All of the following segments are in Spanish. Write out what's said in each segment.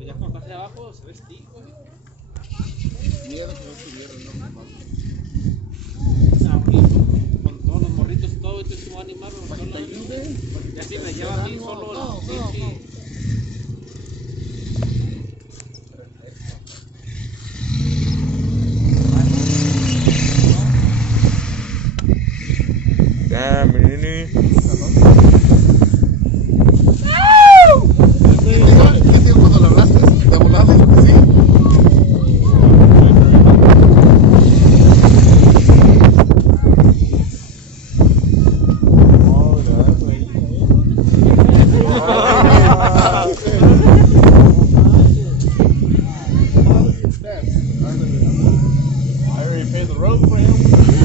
Pues ya cuando pase abajo se ve stick, güey. Miedo que no estuvieron, no mamá. Con todos los morritos y todo, entonces se va a animar. Para que te ayude. Ya si me lleva a mí solo No. sí. Damn, nene. ¿Qué te digo cuando le hablaste? De volado, sí. I already paid the road for him.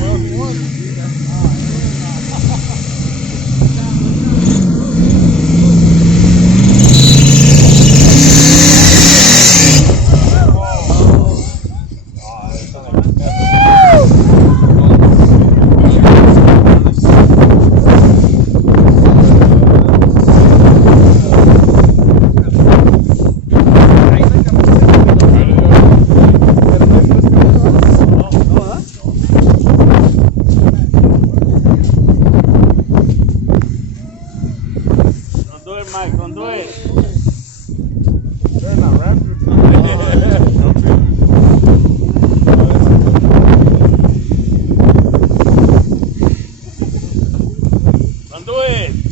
Well, he won. Don't do it, Mike. Don't do it. They're not raptors. Don't do it.